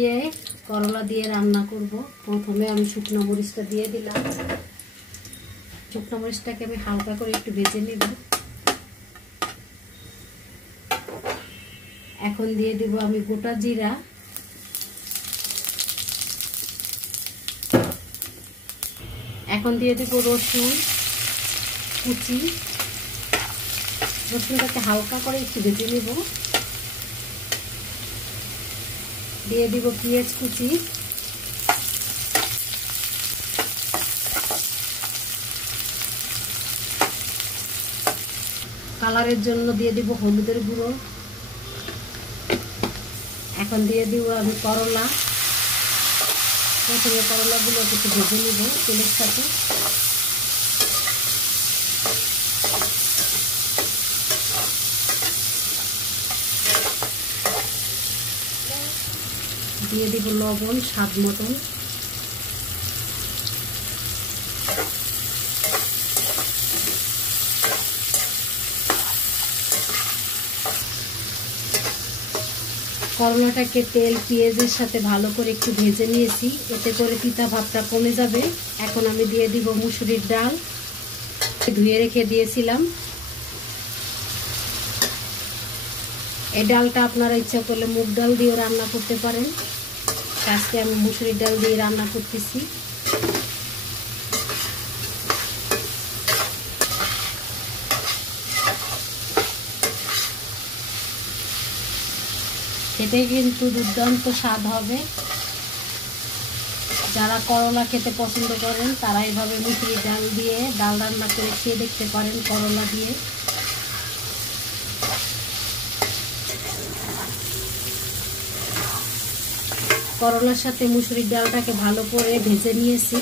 দিয়ে করলা দিয়ে রান্না করব। প্রথমে আমি শুকনো মরিচটা দিয়ে দিলাম। শুকনো মরিচটাকে আমি হালকা করে একটু ভেজে নেব। এখন দিয়ে দেব আমি গোটা জিরা, এখন দিয়ে দেব রসুন কুচি। রসুনটাকে হালকা করে একটু ভেজে নেব। দিয়ে দিব পেঁয়াজ কুচি, কালারের জন্য দিয়ে দিব হলুদের গুঁড়ো। এখন দিয়ে দিব আমি করলা। প্রথমে করলাগুলো একটু ভেজে নিব তেলের সাথে। দিয়ে দিব লবণ স্বাদ মতন। করলাটাকে তেল পেঁয়াজের সাথে ভালো করে একটু ভেজে নিয়েছি, এতে করে তিতা ভাবটা কমে যাবে। এখন আমি দিয়ে দিব মুসুরির ডাল, ধুয়ে রেখে দিয়েছিলাম। এই ডালটা আপনারা ইচ্ছা করলে মুগ ডাল দিয়েও রান্না করতে পারেন। আজকে আমি মুসুরির ডাল দিয়ে রান্না করতেছি। খেতে কিন্তু দুর্দান্ত স্বাদ হবে। যারা করলা খেতে পছন্দ করেন তারা এভাবে মুসুরির ডাল দিয়ে ডাল রান্না করে খেয়ে দেখতে পারেন করলা দিয়ে। করলার সাথে মুসুরির ডালটাকে ভালো করে ভেজে নিয়েছি।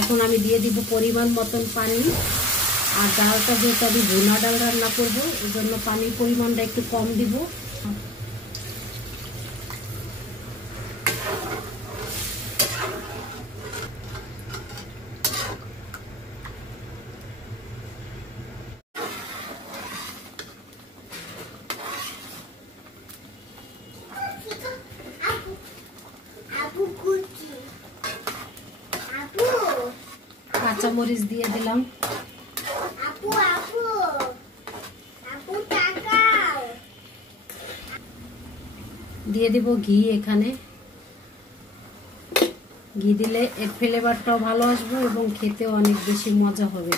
এখন আমি দিয়ে দিব পরিমাণ মতন পানি। আর ডালটা যেহেতু আমি ভুনা ডাল রান্না করব, এই জন্য পানির পরিমাণটা একটু কম দিব। কাঁচামরিচ দিয়ে দিলাম। দিয়ে দিব ঘি। এখানে ঘি দিলে এর ফ্লেভারটাও ভালো আসবে এবং খেতেও অনেক বেশি মজা হবে।